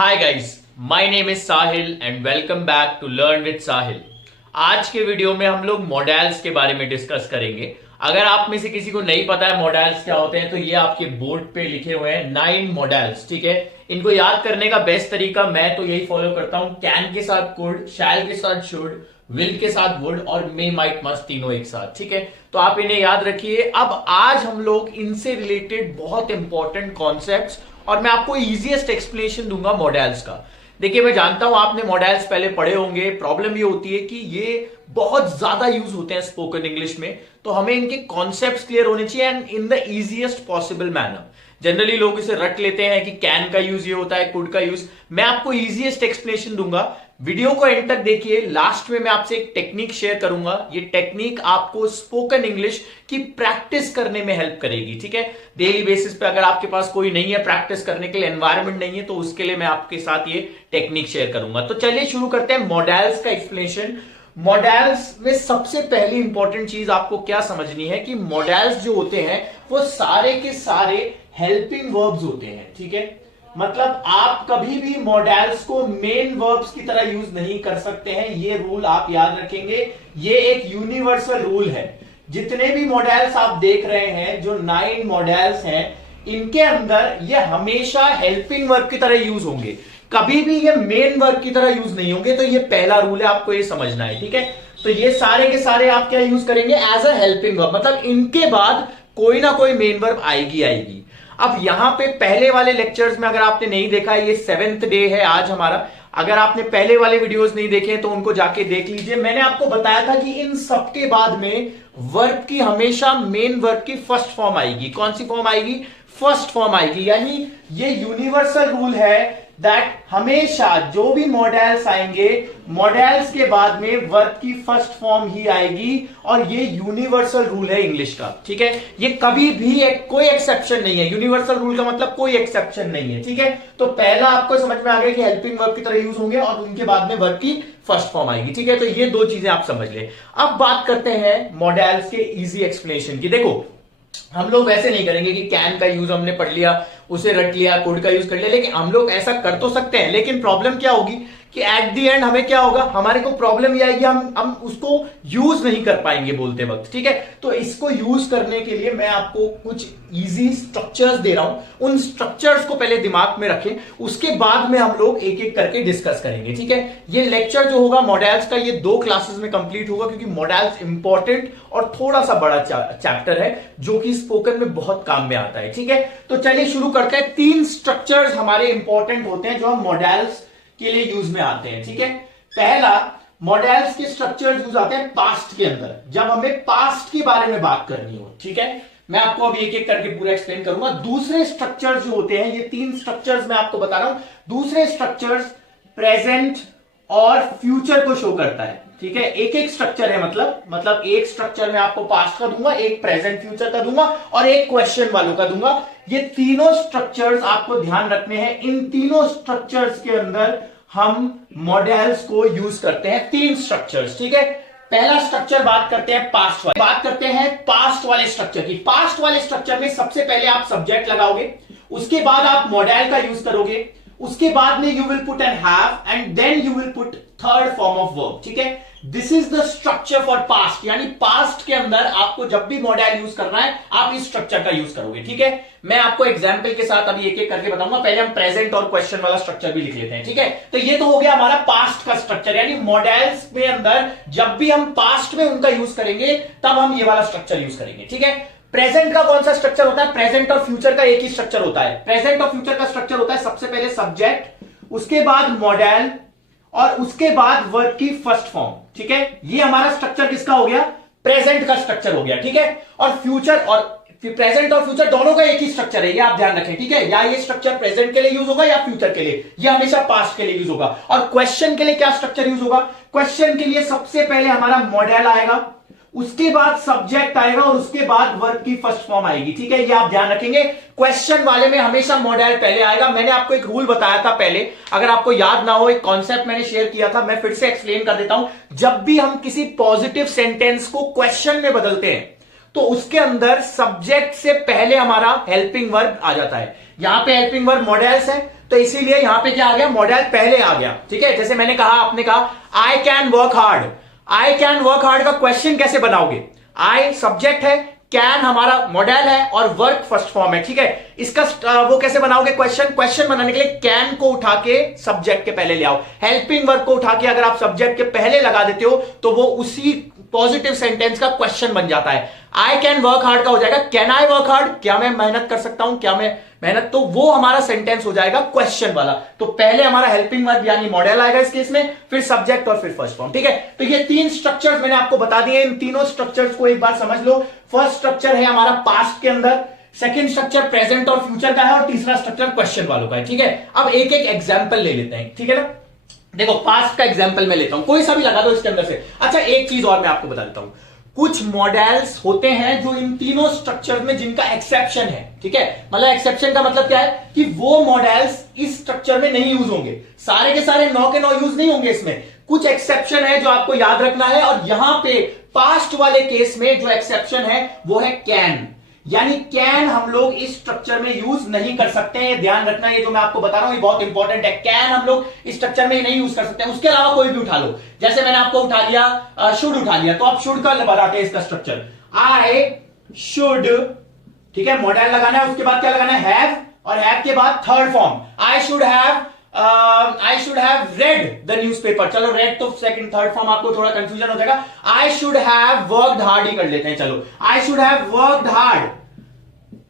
Hi guys, my name is Sahil and welcome back to learn with Sahil. आज के video में हम लोग मॉडल्स के बारे में डिस्कस करेंगे। अगर आप में से किसी को नहीं पता है मॉडल्स क्या होते हैं तो ये आपके बोर्ड पे लिखे हुए हैं 9 मॉडल्स। ठीक है, इनको याद करने का बेस्ट तरीका मैं तो यही फॉलो करता हूं, कैन के साथ कुड, शैल के साथ शुड, विल के साथ वुड और मे माइट मस्ट तीनों एक साथ। ठीक है, तो आप इन्हें याद रखिए। अब आज हम लोग इनसे रिलेटेड बहुत इंपॉर्टेंट कॉन्सेप्ट्स और मैं आपको इजीएस्ट एक्सप्लेनेशन दूंगा मॉडल्स का। देखिए, मैं जानता हूं आपने मॉडल्स पहले पढ़े होंगे। प्रॉब्लम ये होती है कि ये बहुत ज्यादा यूज होते हैं स्पोकन इंग्लिश में, तो हमें इनके कॉन्सेप्ट्स क्लियर होने चाहिए and in the easiest possible manner. Generally लोग इसे रट लेते हैं कि कैन का यूज ये होता है, कुड का यूज। मैं आपको इजीएस्ट एक्सप्लेनेशन दूंगा। वीडियो को एंड तक देखिए। लास्ट में मैं आपसे एक टेक्निक शेयर करूंगा। ये टेक्निक आपको स्पोकन इंग्लिश की प्रैक्टिस करने में हेल्प करेगी। ठीक है, डेली बेसिस पे अगर आपके पास कोई नहीं है प्रैक्टिस करने के लिए, एनवायरमेंट नहीं है, तो उसके लिए मैं आपके साथ ये टेक्निक शेयर करूंगा। तो चलिए शुरू करते हैं मॉडल्स का एक्सप्लेनेशन। मॉडल्स में सबसे पहली इंपॉर्टेंट चीज आपको क्या समझनी है कि मॉडल्स जो होते हैं वो सारे के सारे हेल्पिंग वर्ब्स होते हैं। ठीक है, मतलब आप कभी भी मॉडल्स को मेन वर्ब्स की तरह यूज नहीं कर सकते हैं। ये रूल आप याद रखेंगे। ये एक यूनिवर्सल रूल है। जितने भी मॉडल्स आप देख रहे हैं, जो 9 मॉडल्स हैं, इनके अंदर ये हमेशा हेल्पिंग वर्ब की तरह यूज होंगे, कभी भी ये मेन वर्ब की तरह यूज नहीं होंगे। तो ये पहला रूल है, आपको ये समझना है। ठीक है, तो ये सारे के सारे आप क्या यूज करेंगे? एज अ हेल्पिंग वर्ब, मतलब इनके बाद कोई ना कोई मेन वर्ब आएगी। अब यहां पे पहले वाले लेक्चर्स में अगर आपने नहीं देखा है, ये 7th डे है आज हमारा। अगर आपने पहले वाले वीडियोस नहीं देखे तो उनको जाके देख लीजिए। मैंने आपको बताया था कि इन सबके बाद में वर्ब की हमेशा मेन वर्ब की फर्स्ट फॉर्म आएगी। कौन सी फॉर्म आएगी? फर्स्ट फॉर्म आएगी। यानी ये यूनिवर्सल रूल है दैट हमेशा जो भी मॉडल्स आएंगे, मॉडल्स के बाद में वर्ब की फर्स्ट फॉर्म ही आएगी। और ये यूनिवर्सल रूल है इंग्लिश का। ठीक है, ये कभी भी कोई एक्सेप्शन नहीं है। यूनिवर्सल रूल का मतलब कोई एक्सेप्शन नहीं है। ठीक है, तो पहला आपको समझ में आ गया कि हेल्पिंग वर्ब की तरह यूज होंगे और उनके बाद में वर्ब की फर्स्ट फॉर्म आएगी। ठीक है, तो ये दो चीजें आप समझ ले। अब बात करते हैं मॉडल्स के इजी एक्सप्लेनेशन की। देखो, हम लोग वैसे नहीं करेंगे कि कैन का यूज हमने पढ़ लिया, उसे रट लिया, कुड का यूज कर लिया। लेकिन हम लोग ऐसा कर तो सकते हैं, लेकिन प्रॉब्लम क्या होगी कि एट दी एंड हमें क्या होगा, हमारे को प्रॉब्लम ये आएगी, हम उसको यूज नहीं कर पाएंगे बोलते वक्त। ठीक है, तो इसको यूज करने के लिए मैं आपको कुछ इजी स्ट्रक्चर्स दे रहा हूं। उन स्ट्रक्चर्स को पहले दिमाग में रखें, उसके बाद में हम लोग एक एक करके डिस्कस करेंगे। ठीक है, ये लेक्चर जो होगा मॉडल्स का, ये 2 क्लासेस में कंप्लीट होगा, क्योंकि मॉडल्स इंपॉर्टेंट और थोड़ा सा बड़ा चैप्टर है जो कि स्पोकन में बहुत काम में आता है। ठीक है, तो चलिए शुरू करते हैं। 3 स्ट्रक्चर्स हमारे इंपॉर्टेंट होते हैं जो हम मॉडल्स के लिए यूज में आते हैं। ठीक है, पहला, मॉडल्स के स्ट्रक्चर्स यूज आते हैं पास्ट के अंदर, जब हमें पास्ट के बारे में बात करनी हो। ठीक है, मैं आपको अभी एक एक करके पूरा एक्सप्लेन करूंगा। दूसरे स्ट्रक्चर्स जो होते हैं, ये 3 स्ट्रक्चर्स मैं आपको बता रहा हूं। दूसरे स्ट्रक्चर्स प्रेजेंट और फ्यूचर को शो करता है। ठीक है, एक एक स्ट्रक्चर है, मतलब एक स्ट्रक्चर में आपको पास्ट का दूंगा, एक प्रेजेंट फ्यूचर का दूंगा और एक क्वेश्चन वालों का दूंगा। ये तीनों स्ट्रक्चर्स आपको ध्यान रखने हैं। इन तीनों स्ट्रक्चर्स के अंदर हम मॉडल्स को यूज करते हैं। 3 स्ट्रक्चर्स। ठीक है, पहला स्ट्रक्चर बात करते हैं पास्ट वाले। बात करते हैं पास्ट वाले स्ट्रक्चर की। पास्ट वाले स्ट्रक्चर में सबसे पहले आप सब्जेक्ट लगाओगे, उसके बाद आप मॉडल का यूज करोगे, उसके बाद में you will put an have and then you will put third form of verb. ठीक है, this is the structure for past. यानी पास्ट के अंदर आपको जब भी मॉडल यूज करना है, आप इस स्ट्रक्चर का यूज करोगे। ठीक है, मैं आपको एग्जांपल के साथ अभी एक एक करके बताऊंगा। पहले हम प्रेजेंट और क्वेश्चन वाला स्ट्रक्चर भी लिख लेते हैं। ठीक है, तो ये तो हो गया हमारा पास्ट का स्ट्रक्चर। यानी मॉडल्स में अंदर जब भी हम पास्ट में उनका यूज करेंगे तब हम ये वाला स्ट्रक्चर यूज करेंगे। ठीक है, प्रेजेंट का कौन सा स्ट्रक्चर होता है? प्रेजेंट और फ्यूचर का एक ही स्ट्रक्चर होता है। प्रेजेंट और फ्यूचर का स्ट्रक्चर होता है सबसे पहले सब्जेक्ट, उसके बाद मॉडल और उसके बाद वर्ब की फर्स्ट फॉर्म। ठीक है, ये हमारा स्ट्रक्चर किसका हो गया? प्रेजेंट का स्ट्रक्चर हो गया। ठीक है, और फ्यूचर और प्रेजेंट और फ्यूचर दोनों का एक ही स्ट्रक्चर है, ये आप ध्यान रखें। ठीक है, या ये स्ट्रक्चर प्रेजेंट के लिए यूज होगा या फ्यूचर के लिए, ये हमेशा पास्ट के लिए यूज होगा। और क्वेश्चन के लिए क्या स्ट्रक्चर यूज होगा? क्वेश्चन के लिए सबसे पहले हमारा मॉडल आएगा, उसके बाद सब्जेक्ट आएगा और उसके बाद वर्ब की फर्स्ट फॉर्म आएगी। ठीक है, ये आप ध्यान रखेंगे। क्वेश्चन वाले में हमेशा मॉडल पहले आएगा। मैंने आपको एक रूल बताया था पहले, अगर आपको याद ना हो, एक कॉन्सेप्ट मैंने शेयर किया था, मैं फिर से एक्सप्लेन कर देता हूं। जब भी हम किसी पॉजिटिव सेंटेंस को क्वेश्चन में बदलते हैं तो उसके अंदर सब्जेक्ट से पहले हमारा हेल्पिंग वर्ब आ जाता है। यहां पे हेल्पिंग वर्ब मॉडल्स है, तो इसीलिए यहां पे क्या आ गया, मॉडल पहले आ गया। ठीक है, जैसे मैंने कहा, आपने कहा I can work hard. I can work hard का क्वेश्चन कैसे बनाओगे? आई सब्जेक्ट है, कैन हमारा मॉडल है और वर्क फर्स्ट फॉर्म है। ठीक है, इसका वो कैसे बनाओगे क्वेश्चन? क्वेश्चन बनाने के लिए कैन को उठा के सब्जेक्ट के पहले ले आओ। हेल्पिंग वर्ब को उठा के अगर आप सब्जेक्ट के पहले लगा देते हो तो वो उसी पॉजिटिव सेंटेंस का क्वेश्चन बन जाता है। आई कैन वर्क हार्ड का हो जाएगा कैन आई वर्क हार्ड, क्या मैं मेहनत कर सकता हूं, क्या मैं मेहनत, तो वो हमारा सेंटेंस हो जाएगा क्वेश्चन वाला। तो पहले हमारा हेल्पिंग वर्ब यानी मॉडल आएगा इस केस में, फिर सब्जेक्ट और फिर फर्स्ट फॉर्म। ठीक है, तो ये तीन स्ट्रक्चर्स मैंने आपको बता दिए, इन तीनों स्ट्रक्चर्स को एक बार समझ लो। फर्स्ट स्ट्रक्चर है हमारा पास्ट के अंदर, सेकंड स्ट्रक्चर प्रेजेंट और फ्यूचर का है, और तीसरा स्ट्रक्चर क्वेश्चन वालों का है। ठीक है, अब एक एक एग्जाम्पल ले लेते हैं। ठीक है ना, देखो पास्ट का एग्जाम्पल मैं लेता हूं, कोई सा भी लगा दो इसके अंदर से। अच्छा, एक चीज और मैं आपको बता देता हूं, कुछ मॉडल्स होते हैं जो इन तीनों स्ट्रक्चर में जिनका एक्सेप्शन है। ठीक है, मतलब एक्सेप्शन का मतलब क्या है कि वो मॉडल्स इस स्ट्रक्चर में नहीं यूज होंगे, सारे के सारे 9 के 9 यूज नहीं होंगे, इसमें कुछ एक्सेप्शन है जो आपको याद रखना है। और यहां पे पास्ट वाले केस में जो एक्सेप्शन है वो है कैन, यानी कैन हम लोग इस स्ट्रक्चर में यूज नहीं कर सकते हैं, ध्यान रखना। ये जो मैं आपको बता रहा हूं ये बहुत इंपॉर्टेंट है, कैन हम लोग इस स्ट्रक्चर में नहीं यूज कर सकते हैं। उसके अलावा कोई भी उठा लो, जैसे मैंने आपको उठा लिया शुड उठा लिया, तो आप शुड का बताते हैं इसका स्ट्रक्चर, आई शुड। ठीक है, मॉडल लगाना है, उसके बाद क्या लगाना है, हैव, और हैव के बाद third form, I should have read the newspaper. चलो रेड तो सेकंड, थर्ड फॉर्म आपको थोड़ा कंफ्यूजन हो जाएगा। I should have worked hard ही कर लेते हैं। चलो, I should have worked hard,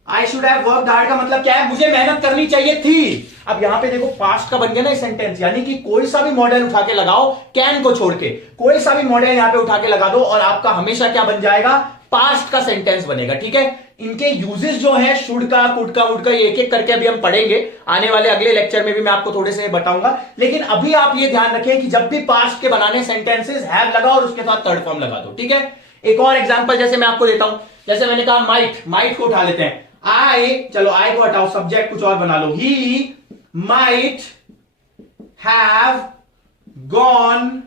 I should have worked hard का मतलब क्या है, मुझे मेहनत करनी चाहिए थी। अब यहां पे देखो पास्ट का बन गया ना सेंटेंस, यानी कि कोई सा भी मॉडल उठा के लगाओ कैन को छोड़ के, कोई सा भी मॉडल यहां पे उठा के लगा दो और आपका हमेशा क्या बन जाएगा, पास्ट का सेंटेंस बनेगा। ठीक है, इनके यूजेस जो है शुड का, कुड का, वुड का, ये एक एक करके अभी हम पढ़ेंगे, आने वाले अगले लेक्चर में भी मैं आपको थोड़े से बताऊंगा। लेकिन अभी आप ये ध्यान रखें कि जब भी पास्ट के बनाने सेंटेंसेस हैव लगाओ और उसके साथ थर्ड फॉर्म लगा दो। ठीक है, एक और एग्जांपल जैसे मैं आपको देता हूं, जैसे मैंने कहा माइट, माइट को उठा लेते हैं, आई, चलो आई को हटाओ, सब्जेक्ट कुछ और बना लो, he might have gone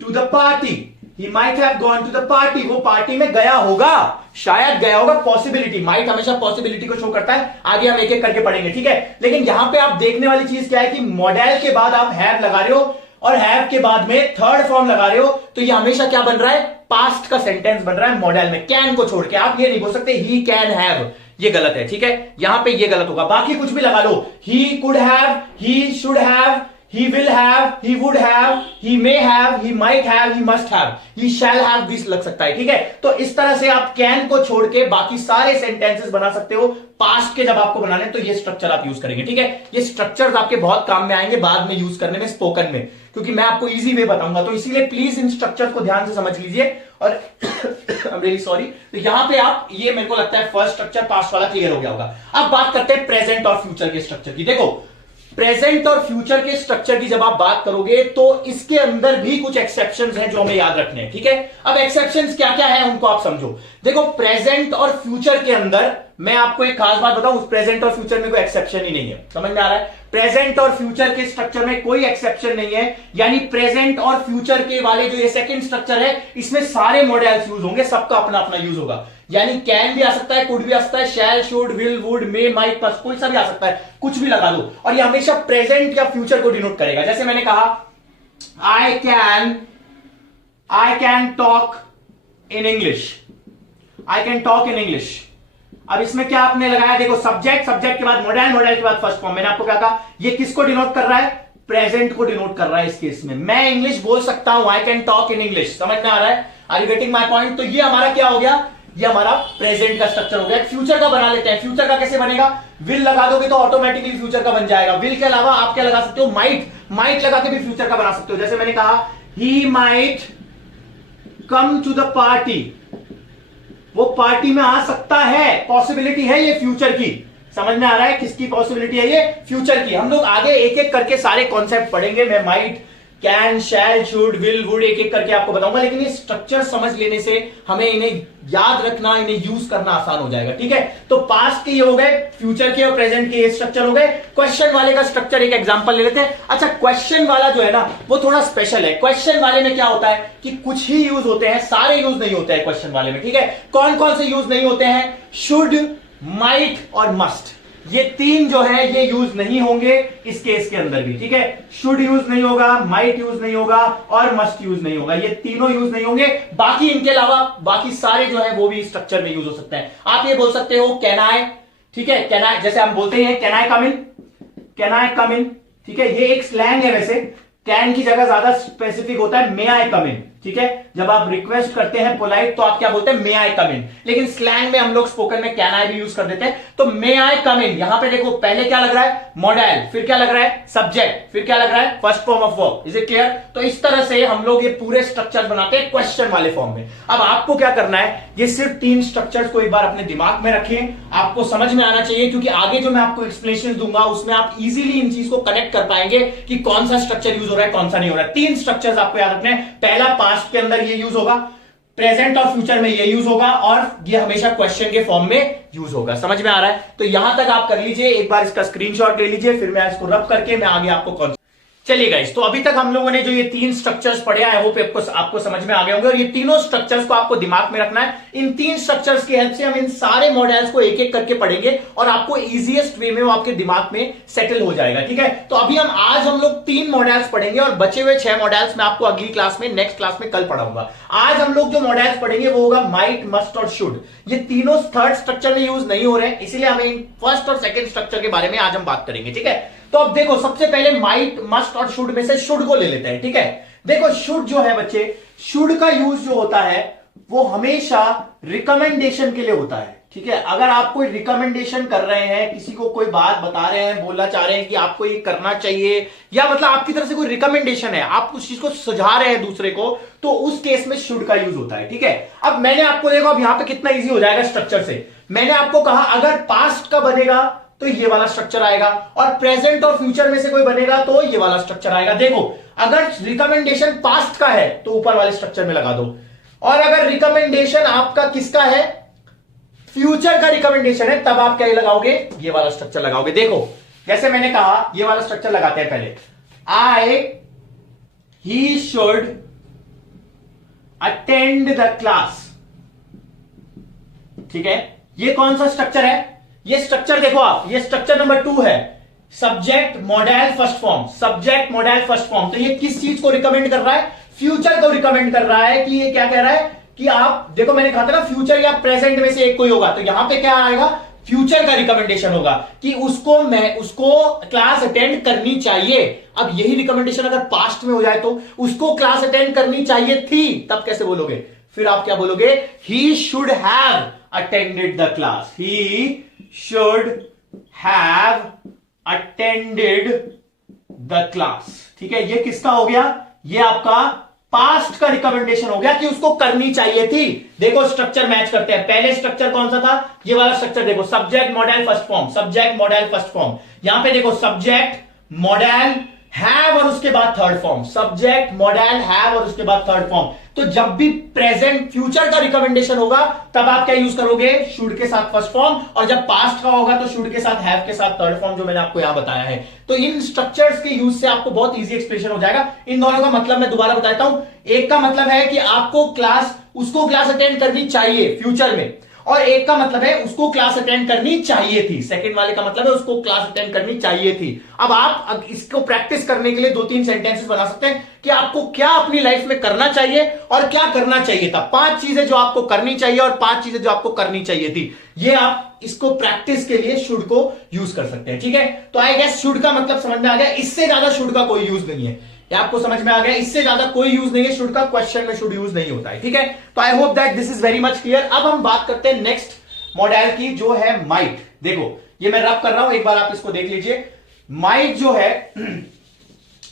to the party, he might have gone to the party, वो पार्टी में गया होगा, शायद गया होगा, पॉसिबिलिटी, माइट हमेशा पॉसिबिलिटी को शो करता है। आगे हम एक एक करके पढ़ेंगे। ठीक है, लेकिन यहां पे आप देखने वाली चीज क्या है कि मॉडल के बाद आप हैव लगा रहे हो और हैव के बाद में थर्ड फॉर्म लगा रहे हो, तो ये हमेशा क्या बन रहा है, पास्ट का सेंटेंस बन रहा है मॉडल में, कैन को छोड़ के। आप ये नहीं बोल सकते ही कैन हैव, ये गलत है। ठीक है, यहां पे ये गलत होगा, बाकी कुछ भी लगा लो, he could have, he should have, he will have, he would have, he may have, he might have, he must have, he shall have, this लग सकता है। ठीक है, तो इस तरह से आप कैन को छोड़ के बाकी सारे सेंटेंसेस बना सकते हो पास्ट के। जब आपको बनाने तो ये स्ट्रक्चर आप यूज करेंगे। ठीक है, ये स्ट्रक्चर्स आपके बहुत काम में आएंगे बाद में यूज करने में, स्पोकन में, क्योंकि मैं आपको इजी वे बताऊंगा, तो इसीलिए प्लीज इन स्ट्रक्चर को ध्यान से समझ लीजिए। और आई एम रियली सॉरी, तो यहां पे आप ये, मेरे को लगता है फर्स्ट स्ट्रक्चर पास्ट वाला क्लियर हो गया होगा। अब बात करते हैं प्रेजेंट और फ्यूचर के स्ट्रक्चर की। देखो प्रेजेंट और फ्यूचर के स्ट्रक्चर की जब आप बात करोगे तो इसके अंदर भी कुछ एक्सेप्शंस हैं जो हमें याद रखने हैं। ठीक है, अब एक्सेप्शंस क्या क्या है उनको आप समझो। देखो प्रेजेंट और फ्यूचर के अंदर मैं आपको एक खास बात बताऊं, उस प्रेजेंट और फ्यूचर में कोई एक्सेप्शन ही नहीं है, समझ में आ रहा है। प्रेजेंट और फ्यूचर के स्ट्रक्चर में कोई एक्सेप्शन नहीं है, यानी प्रेजेंट और फ्यूचर के वाले जो ये सेकंड स्ट्रक्चर है इसमें सारे मॉडल्स यूज होंगे, सबका अपना अपना यूज होगा। यानी कैन भी आ सकता है, कुड भी आ सकता है, shall, should, will, would, may, might, must, कोई सा भी आ सकता है, कुछ भी लगा दो, और ये हमेशा प्रेजेंट या फ्यूचर को डिनोट करेगा। जैसे मैंने कहा आई can talk in English, I can talk in English. अब इसमें क्या आपने लगाया, देखो सब्जेक्ट, सब्जेक्ट के बाद मॉडल, मॉडल के बाद फर्स्ट फॉर्म। मैंने आपको क्या कहा, ये किसको डिनोट कर रहा है, प्रेजेंट को डिनोट कर रहा है। इस केस में मैं इंग्लिश बोल सकता हूं, I can talk in English, समझ में आ रहा है, are you getting my point. तो ये हमारा क्या हो गया, ये हमारा प्रेजेंट का स्ट्रक्चर हो गया। फ्यूचर का बना लेते हैं, फ्यूचर का कैसे बनेगा, विल लगा दोगे तो ऑटोमेटिकली फ्यूचर का बन जाएगा। विल के अलावा आप क्या लगा सकते हो, माइट, माइट लगा के भी फ्यूचर का बना सकते हो। जैसे मैंने कहा he might come to the party, वो पार्टी में आ सकता है, पॉसिबिलिटी है ये फ्यूचर की, समझ में आ रहा है, किसकी पॉसिबिलिटी है, ये फ्यूचर की। हम लोग आगे एक एक करके सारे कॉन्सेप्ट पढ़ेंगे, मैं might, can, shall, should, will, would एक एक करके आपको बताऊंगा, लेकिन ये स्ट्रक्चर समझ लेने से हमें इन्हें याद रखना, इन्हें यूज करना आसान हो जाएगा। ठीक है, तो पास्ट के ये हो गए, फ्यूचर के और प्रेजेंट के ये स्ट्रक्चर हो गए। क्वेश्चन वाले का स्ट्रक्चर एक एग्जांपल ले लेते हैं। अच्छा, क्वेश्चन वाला जो है ना वो थोड़ा स्पेशल है। क्वेश्चन वाले में क्या होता है कि कुछ ही यूज होते हैं, सारे यूज नहीं होते हैं क्वेश्चन वाले में। ठीक है, कौन कौन से यूज नहीं होते हैं, शुड, माइट और मस्ट। ये तीन जो है ये यूज नहीं होंगे इस केस के अंदर भी, ठीक है। शुड यूज नहीं होगा, माइट यूज नहीं होगा और मस्ट यूज नहीं होगा, ये तीनों यूज नहीं होंगे। बाकी इनके अलावा बाकी सारे जो है वो भी स्ट्रक्चर में यूज हो सकते हैं। आप ये बोल सकते हो कैन आई, ठीक है, कैन आई, जैसे हम बोलते हैं can I come in, can I कम इन, ठीक है, ये एक स्लैंग है। वैसे कैन की जगह ज्यादा स्पेसिफिक होता है मे आई कम इन, ठीक है। जब आप रिक्वेस्ट करते हैं पोलाइट तो आप क्या बोलते हैं मे आई कम इन, लेकिन स्लैंग में हम लोग स्पोकन में कैन आई भी यूज कर देते हैं। तो मे आई कम इन, यहां पे देखो पहले क्या लग रहा है मॉडल, फिर क्या लग रहा है सब्जेक्ट, फिर क्या लग रहा है first form of verb. Is it clear? तो इस तरह से हम लोग ये पूरे स्ट्रक्चर बनाते हैं क्वेश्चन वाले फॉर्म में। अब आपको क्या करना है, ये सिर्फ 3 स्ट्रक्चर्स को एक बार अपने दिमाग में रखें, आपको समझ में आना चाहिए, क्योंकि आगे जो मैं आपको एक्सप्लेनेशन दूंगा उसमें आप इजीली इन चीज को कनेक्ट कर पाएंगे कि कौन सा स्ट्रक्चर यूज हो रहा है कौन सा नहीं हो रहा है। 3 स्ट्रक्चर्स आपको याद रखने हैं। पहला पास्ट के अंदर ये यूज होगा, प्रेजेंट और फ्यूचर में ये यूज होगा, और ये हमेशा क्वेश्चन के फॉर्म में यूज होगा। समझ में आ रहा है? तो यहां तक आप कर लीजिए, एक बार इसका स्क्रीनशॉट ले लीजिए, फिर मैं इसको रब करके मैं आगे आपको चलिए गाइस, तो अभी तक हम लोगों ने जो ये 3 स्ट्रक्चर्स पढ़े हैं वो आपको समझ में आ गए होंगे, और ये तीनों स्ट्रक्चर्स को आपको दिमाग में रखना है। इन 3 स्ट्रक्चर्स की हेल्प से हम इन सारे मॉडल्स को एक एक करके पढ़ेंगे और आपको इजीएस्ट वे में वो आपके दिमाग में सेटल हो जाएगा, ठीक है। तो अभी आज हम लोग 3 मॉडल्स पढ़ेंगे और बचे हुए 6 मॉडल्स मैं आपको अगली क्लास में, नेक्स्ट क्लास में कल पढ़ाऊंगा। आज हम लोग जो मॉडल्स पढ़ेंगे वो होगा माइट, मस्ट और शुड। ये तीनों थर्ड स्ट्रक्चर में यूज नहीं हो रहे हैं, इसीलिए हमें इन फर्स्ट और सेकंड स्ट्रक्चर के बारे में आज हम बात करेंगे, ठीक है। तो अब देखो, सबसे पहले माइट, मस्ट और शुड में से शुड को ले लेते हैं, ठीक है। देखो शुड जो है बच्चे, शुड का यूज जो होता है वो हमेशा रिकमेंडेशन के लिए होता है, ठीक है। अगर आप कोई रिकमेंडेशन कर रहे हैं, किसी को कोई बात बता रहे हैं, बोलना चाह रहे हैं कि आपको ये करना चाहिए, या मतलब आपकी तरफ से कोई रिकमेंडेशन है, आप उस चीज को सुझा रहे हैं दूसरे को, तो उस केस में शुड का यूज होता है, ठीक है। अब मैंने आपको देखो, अब यहां पे कितना इजी हो जाएगा स्ट्रक्चर से। मैंने आपको कहा अगर पास्ट का बनेगा तो ये वाला स्ट्रक्चर आएगा, और प्रेजेंट और फ्यूचर में से कोई बनेगा तो ये वाला स्ट्रक्चर आएगा। देखो अगर रिकमेंडेशन पास्ट का है तो ऊपर वाले स्ट्रक्चर में लगा दो, और अगर रिकमेंडेशन आपका किसका है, फ्यूचर का रिकमेंडेशन है, तब आप क्या लगाओगे, ये वाला स्ट्रक्चर लगाओगे। देखो जैसे मैंने कहा, ये वाला स्ट्रक्चर लगाते हैं पहले, he should attend the class, ठीक है। ये कौन सा स्ट्रक्चर है, ये स्ट्रक्चर देखो आप, ये स्ट्रक्चर नंबर 2 है, subject model first form, subject model first form. तो ये किस चीज को रिकमेंड कर रहा है, फ्यूचर को रिकमेंड कर रहा है, कि ये क्या कह रहा है कि आप देखो, मैंने कहा था ना फ्यूचर या प्रेजेंट में से एक कोई होगा, तो यहां पे क्या आएगा, फ्यूचर का रिकमेंडेशन होगा कि उसको क्लास अटेंड करनी चाहिए। अब यही रिकमेंडेशन अगर पास्ट में हो जाए तो उसको क्लास अटेंड करनी चाहिए थी, तब कैसे बोलोगे, फिर आप क्या बोलोगे, ही should have attended the class, he should have attended the class, ठीक है। ये किसका हो गया, ये आपका पास्ट का रिकमेंडेशन हो गया कि उसको करनी चाहिए थी। देखो स्ट्रक्चर मैच करते हैं, पहले स्ट्रक्चर कौन सा था, ये वाला स्ट्रक्चर देखो, subject model first form, subject model first form. यहां पे देखो सब्जेक्ट मॉडल हैव और उसके बाद third form, subject model have और उसके बाद थर्ड फॉर्म। तो जब भी प्रेजेंट फ्यूचर का रिकमेंडेशन होगा तब आप क्या यूज करोगे, शुड के साथ फर्स्ट फॉर्म, और जब पास्ट का होगा तो शुड के साथ हैव के साथ थर्ड फॉर्म, जो मैंने आपको यहां बताया है। तो इन स्ट्रक्चर्स के यूज से आपको बहुत इजी एक्सप्रेशन हो जाएगा। इन दोनों का मतलब मैं दोबारा बताता हूं। एक का मतलब है कि आपको उसको क्लास अटेंड करनी चाहिए फ्यूचर में, और एक का मतलब है उसको क्लास अटेंड करनी चाहिए थी। सेकंड वाले का मतलब है उसको क्लास अटेंड करनी चाहिए थी। अब आप इसको प्रैक्टिस करने के लिए 2-3 सेंटेंसेस बना सकते हैं कि आपको क्या अपनी लाइफ में करना चाहिए और क्या करना चाहिए था। 5 चीजें जो आपको करनी चाहिए और 5 चीजें जो आपको करनी चाहिए थी। ये आप इसको प्रैक्टिस के लिए शुड को यूज कर सकते हैं, ठीक है। तो आई गेस शुड का मतलब समझ में आ गया। इससे ज्यादा शुड का कोई यूज नहीं है, आपको समझ में आ गया। इससे ज्यादा कोई यूज नहीं है शुड का, क्वेश्चन में शुड यूज नहीं होता है, ठीक है। तो I hope that this is very much clear. अब हम बात करते हैं नेक्स्ट मॉडल की, जो है माइट। देखो ये मैं रब कर रहा हूं, एक बार आप इसको देख लीजिए। माइट जो है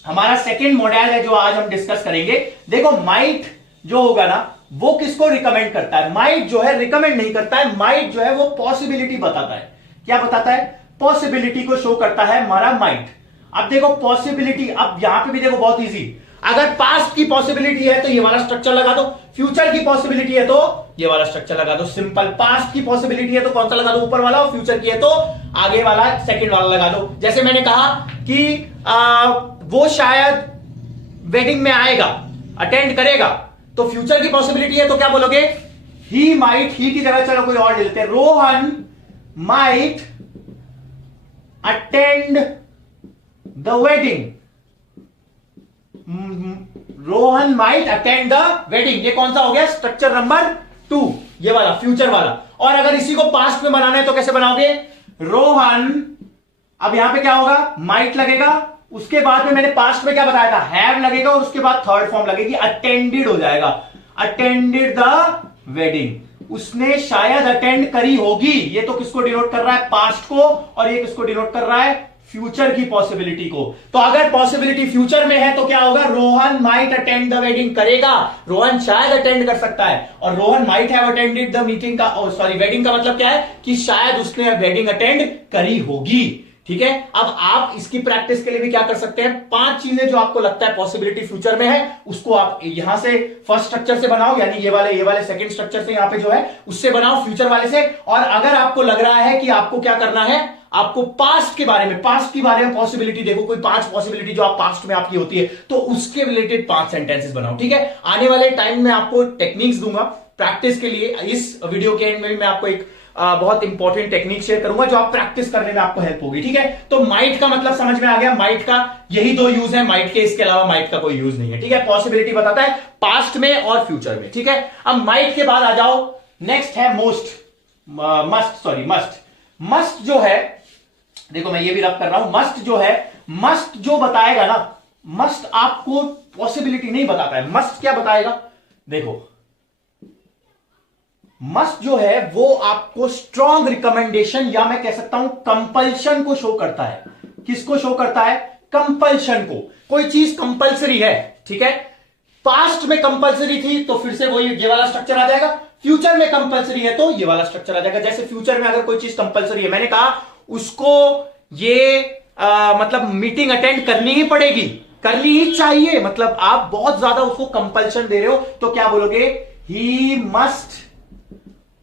हमारा सेकंड मॉडल है जो आज हम डिस्कस करेंगे। देखो माइट जो होगा ना, वो किसको रिकमेंड करता है, माइट जो है रिकमेंड नहीं करता है, माइट जो है वो पॉसिबिलिटी बताता है। क्या बताता है, पॉसिबिलिटी को शो करता है हमारा माइट। अब देखो पॉसिबिलिटी, अब यहां पे भी देखो बहुत इजी, अगर पास्ट की पॉसिबिलिटी है तो ये वाला स्ट्रक्चर लगा दो, फ्यूचर की पॉसिबिलिटी है तो ये वाला स्ट्रक्चर लगा दो, सिंपल। पास्ट की पॉसिबिलिटी है तो कौन सा लगा दो, ऊपर वाला, और फ्यूचर की है तो आगे वाला सेकंड वाला लगा दो। जैसे मैंने कहा कि वो शायद वेडिंग में आएगा, अटेंड करेगा, तो फ्यूचर की पॉसिबिलिटी है तो क्या बोलोगे, ही माइट, ही की जगह चलो कोई और ले लेते हैं, Rohan might attend the wedding, Rohan might attend the wedding. ये कौन सा हो गया? स्ट्रक्चर नंबर 2, ये वाला फ्यूचर वाला। और अगर इसी को पास्ट में बनाना है तो कैसे बनाओगे? रोहन, अब यहां पे क्या होगा? माइट लगेगा, उसके बाद में मैंने पास्ट में क्या बताया था? हैव लगेगा, और उसके बाद थर्ड फॉर्म लगेगी, अटेंडेड हो जाएगा, अटेंडेड द वेडिंग। उसने शायद अटेंड करी होगी। ये तो किसको डिनोट कर रहा है? पास्ट को। और ये किसको डिनोट कर रहा है? फ्यूचर की पॉसिबिलिटी को। तो अगर पॉसिबिलिटी फ्यूचर में है तो क्या होगा? Rohan might attend the wedding करेगा, रोहन शायद अटेंड कर सकता है। और Rohan might have attended the meeting का, सॉरी वेडिंग का मतलब क्या है? कि शायद उसने वेडिंग अटेंड करी होगी। ठीक है, अब आप इसकी प्रैक्टिस के लिए भी क्या कर सकते हैं? 5 चीजें जो आपको लगता है पॉसिबिलिटी फ्यूचर में है, उसको आप यहां से फर्स्ट स्ट्रक्चर से बनाओ, यानी ये वाले सेकंड स्ट्रक्चर से यहां पे जो है उससे बनाओ, फ्यूचर वाले से। और अगर आपको लग रहा है कि आपको क्या करना है, आपको पास्ट के बारे में पॉसिबिलिटी देखो, कोई 5 पॉसिबिलिटी जो आप पास्ट में आपकी होती है, तो उसके रिलेटेड 5 सेंटेंसेस बनाओ। ठीक है, आने वाले टाइम में आपको टेक्निक्स दूंगा प्रैक्टिस के लिए। इस वीडियो के एंड में मैं आपको एक बहुत इंपॉर्टेंट टेक्निक शेयर करूंगा जो आप प्रैक्टिस करने में आपको हेल्प होगी। ठीक है, तो माइट का मतलब समझ में आ गया। माइट का यही 2 यूज है, माइट के, इसके अलावा माइट का कोई यूज नहीं है। ठीक है, पॉसिबिलिटी बताता है पास्ट में और फ्यूचर में। ठीक है, अब माइट के बाद आ जाओ, नेक्स्ट है मस्ट जो है, देखो मैं ये भी रब कर रहा हूं, मस्ट जो बताएगा ना, मस्ट आपको पॉसिबिलिटी नहीं बताता है। मस्ट क्या बताएगा? देखो, मस्ट जो है वो आपको स्ट्रॉन्ग रिकमेंडेशन, या मैं कह सकता हूं कंपल्शन को शो करता है। किसको शो करता है? कंपल्शन को। कोई चीज कंपल्सरी है, ठीक है, पास्ट में कंपल्सरी थी तो फिर से वही ये वाला स्ट्रक्चर आ जाएगा, फ्यूचर में कंपल्सरी है तो ये वाला स्ट्रक्चर आ जाएगा। जैसे फ्यूचर में अगर कोई चीज कंपल्सरी है, मैंने कहा उसको ये मतलब मीटिंग अटेंड करनी ही पड़ेगी, करनी ही चाहिए, मतलब आप बहुत ज्यादा उसको कंपल्शन दे रहे हो, तो क्या बोलोगे? ही मस्ट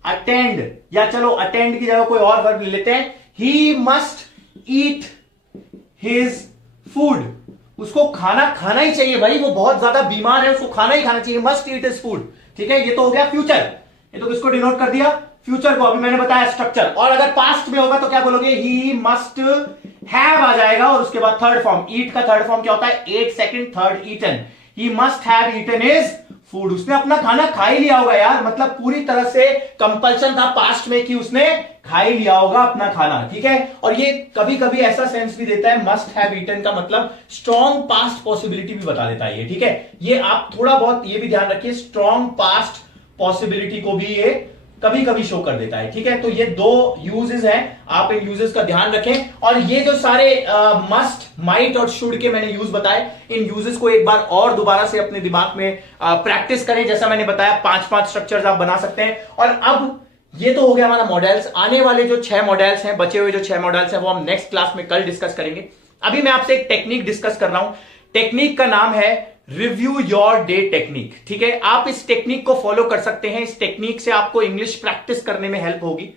अटेंड, या चलो अटेंड की जगह कोई और वर्ब ले लेते हैं, he must eat his food. उसको खाना खाना ही चाहिए भाई, वो बहुत ज्यादा बीमार है, उसको खाना ही खाना चाहिए, मस्ट ईट हिज फूड। ठीक है, ये तो हो गया फ्यूचर, ये तो किसको डिनोट कर दिया? फ्यूचर को। अभी मैंने बताया स्ट्रक्चर। और अगर पास्ट में होगा तो क्या बोलोगे? ही मस्ट हैव आ जाएगा, और उसके बाद थर्ड फॉर्म, ईट का थर्ड फॉर्म क्या होता है? Eat second third eaten. He must have eaten his food. उसने अपना खाना खा ही लिया होगा यार, मतलब पूरी तरह से कंपल्शन था पास्ट में कि उसने खा ही लिया होगा अपना खाना। ठीक है, और ये कभी कभी ऐसा सेंस भी देता है, मस्ट हैव ईटन का मतलब स्ट्रॉन्ग पास्ट पॉसिबिलिटी भी बता देता है ये। ठीक है, ये आप थोड़ा बहुत ये भी ध्यान रखिए, स्ट्रॉन्ग पास्ट पॉसिबिलिटी को भी ये कभी कभी शो कर देता है। ठीक है, तो ये 2 यूजेस हैं, आप इन यूजेस का ध्यान रखें। और ये जो सारे मस्ट, माइट और शुड के मैंने यूज बताए, इन यूजेस को एक बार और दोबारा से अपने दिमाग में प्रैक्टिस करें। जैसा मैंने बताया 5-5 स्ट्रक्चर्स आप बना सकते हैं। और अब ये तो हो गया हमारा मॉडल्स। आने वाले जो 6 मॉडल्स हैं, बचे हुए जो 6 मॉडल्स हैं, वो हम नेक्स्ट क्लास में कल डिस्कस करेंगे। अभी मैं आपसे एक टेक्निक डिस्कस कर रहा हूं, टेक्निक का नाम है रिव्यू योर डे टेक्निक। ठीक है, आप इस टेक्निक को फॉलो कर सकते हैं। इस टेक्निक से आपको इंग्लिश प्रैक्टिस करने में हेल्प होगी।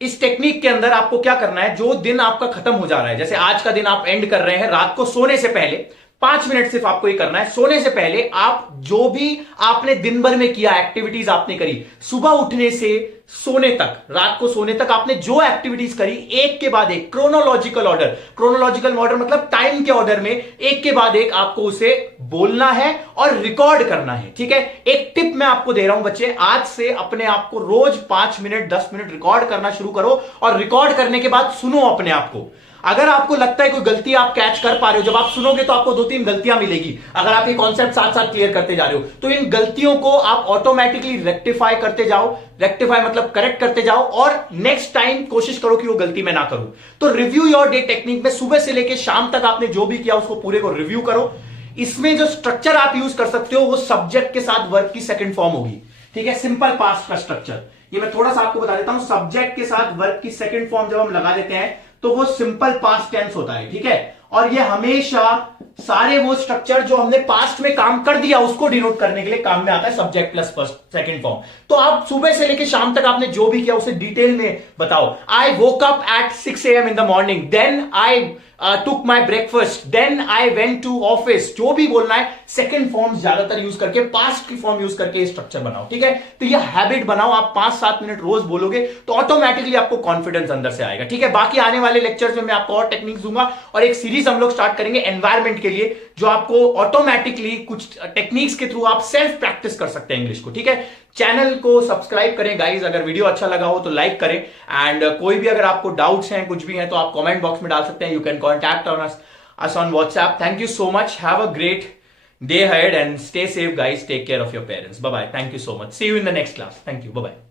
इस टेक्निक के अंदर आपको क्या करना है, जो दिन आपका खत्म हो जा रहा है, जैसे आज का दिन आप एंड कर रहे हैं, रात को सोने से पहले 5 मिनट सिर्फ आपको ये करना है। सोने से पहले आप जो भी आपने दिन भर में किया, एक्टिविटीज आपने करी, सुबह उठने से सोने तक, रात को सोने तक आपने जो एक्टिविटीज करी, एक के बाद एक क्रोनोलॉजिकल ऑर्डर मतलब टाइम के ऑर्डर में एक के बाद एक आपको उसे बोलना है और रिकॉर्ड करना है। ठीक है, एक टिप मैं आपको दे रहा हूं बच्चे, आज से अपने आप को रोज 5 मिनट 10 मिनट रिकॉर्ड करना शुरू करो, और रिकॉर्ड करने के बाद सुनो अपने आप को। अगर आपको लगता है कोई गलती आप कैच कर पा रहे हो, जब आप सुनोगे तो आपको 2-3 गलतियां मिलेगी। अगर आप ये कॉन्सेप्ट साथ साथ क्लियर करते जा रहे हो, तो इन गलतियों को आप ऑटोमेटिकली रेक्टिफाई करते जाओ, रेक्टिफाई मतलब करेक्ट करते जाओ, और नेक्स्ट टाइम कोशिश करो कि वो गलती मैं ना करूं। तो रिव्यू योर डे टेक्निक में सुबह से लेकर शाम तक आपने जो भी किया उसको पूरे को रिव्यू करो। इसमें जो स्ट्रक्चर आप यूज कर सकते हो वो सब्जेक्ट के साथ वर्ब की सेकंड फॉर्म होगी। ठीक है, सिंपल पास्ट का स्ट्रक्चर, ये मैं थोड़ा सा आपको बता देता हूं। सब्जेक्ट के साथ वर्ब की सेकंड फॉर्म जब हम लगा देते हैं तो वो सिंपल पास्ट टेंस होता है। ठीक है, और ये हमेशा सारे वो स्ट्रक्चर जो हमने पास्ट में काम कर दिया उसको डिनोट करने के लिए काम में आता है सब्जेक्ट प्लस सेकंड फॉर्म। तो आप सुबह से लेकर शाम तक आपने जो भी किया उसे डिटेल में बताओ। I woke up at 6 AM in the morning, then I took my breakfast, then I went to office, जो भी बोलना है सेकंड फॉर्म ज्यादातर यूज करके, पास्ट की फॉर्म यूज करके स्ट्रक्चर बनाओ, ठीक है। तो ये हैबिट बनाओ, आप 5-7 मिनट रोज बोलोगे तो ऑटोमेटिकली आपको कॉन्फिडेंस अंदर से आएगा, ठीक है। बाकी आने वाले लेक्चर्स में मैं आपको और टेक्निक्स दूंगा और एक सीरीज हम लोग स्टार्ट करेंगे एनवायरमेंट के लिए, जो आपको ऑटोमेटिकली कुछ टेक्निक्स के थ्रू आप सेल्फ प्रैक्टिस कर सकते हैं इंग्लिश को, ठीक है। चैनल को सब्सक्राइब करें गाइज, अगर वीडियो अच्छा लगा हो तो लाइक करें, एंड कोई भी अगर आपको डाउट्स हैं, कुछ भी हैं, तो आप कमेंट बॉक्स में डाल सकते हैं। You can contact on us on WhatsApp. Thank you so much. Have a great day ahead and stay safe, guys. Take care of your parents. Bye bye. Thank you so much. See you in the next class. Thank you. Bye bye.